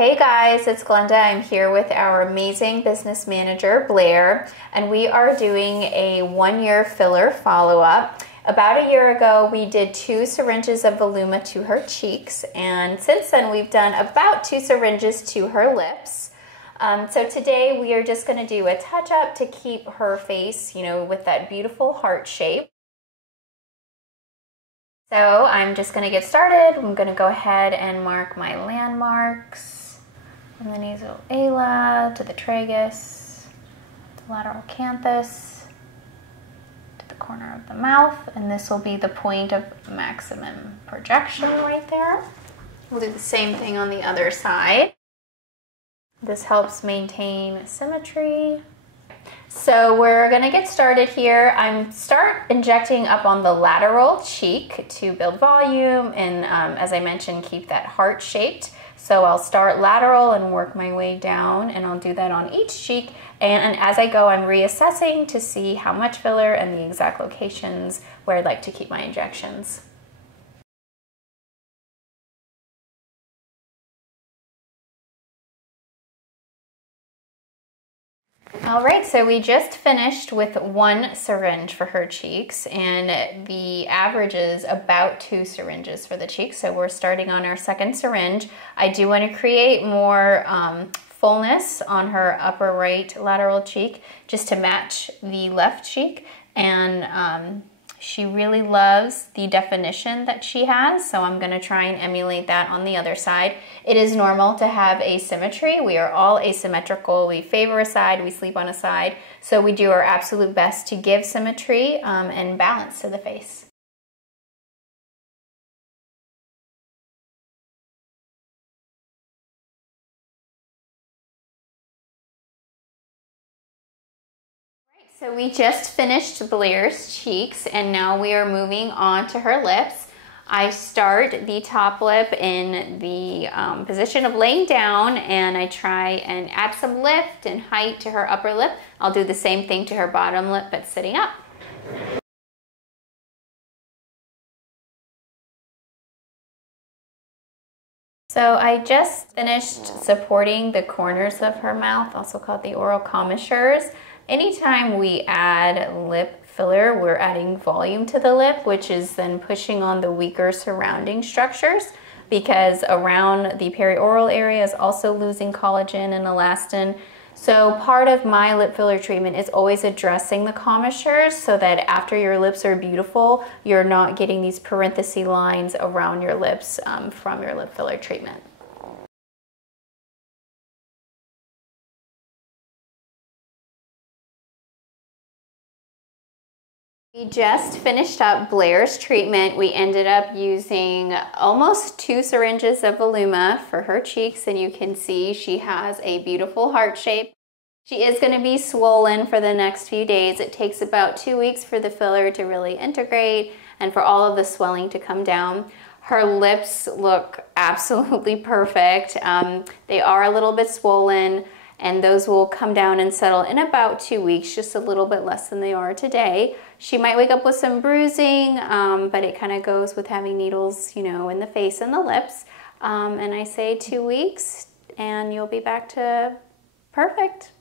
Hey guys, it's Glenda. I'm here with our amazing business manager, Blair, and we are doing a 1-year filler follow-up. About a year ago, we did 2 syringes of Voluma to her cheeks, and since then we've done about 2 syringes to her lips. So today we are just going to do a touch-up to keep her face, with that beautiful heart shape. So I'm just going to get started. I'm going to go ahead and mark my landmarks from the nasal ala to the tragus, the lateral canthus, to the corner of the mouth, and this will be the point of maximum projection right there. We'll do the same thing on the other side. This helps maintain symmetry. So we're gonna get started here. Start injecting up on the lateral cheek to build volume and as I mentioned, keep that heart shaped. So I'll start lateral and work my way down, and I'll do that on each cheek. And as I go, I'm reassessing to see how much filler and the exact locations where I'd like to keep my injections. All right, so we just finished with 1 syringe for her cheeks, and the average is about 2 syringes for the cheeks. So we're starting on our 2nd syringe. I do want to create more fullness on her upper right lateral cheek just to match the left cheek, and she really loves the definition that she has, so I'm going to try and emulate that on the other side. It is normal to have asymmetry. We are all asymmetrical. We favor a side, we sleep on a side, so we do our absolute best to give symmetry and balance to the face. So we just finished Blair's cheeks, and now we are moving on to her lips. I start the top lip in the position of laying down, and I try and add some lift and height to her upper lip. I'll do the same thing to her bottom lip, but sitting up. So I just finished supporting the corners of her mouth, also called the oral commissures. Anytime we add lip filler, we're adding volume to the lip, which is then pushing on the weaker surrounding structures, because around the perioral area is also losing collagen and elastin. So part of my lip filler treatment is always addressing the commissures so that after your lips are beautiful, you're not getting these parenthesis lines around your lips from your lip filler treatment. We just finished up Blair's treatment. We ended up using almost 2 syringes of Voluma for her cheeks, and you can see she has a beautiful heart shape. She is going to be swollen for the next few days. It takes about 2 weeks for the filler to really integrate and for all of the swelling to come down. Her lips look absolutely perfect. They are a little bit swollen, and those will come down and settle in about 2 weeks, just a little bit less than they are today. She might wake up with some bruising, but it kind of goes with having needles, in the face and the lips. And I say 2 weeks, and you'll be back to perfect.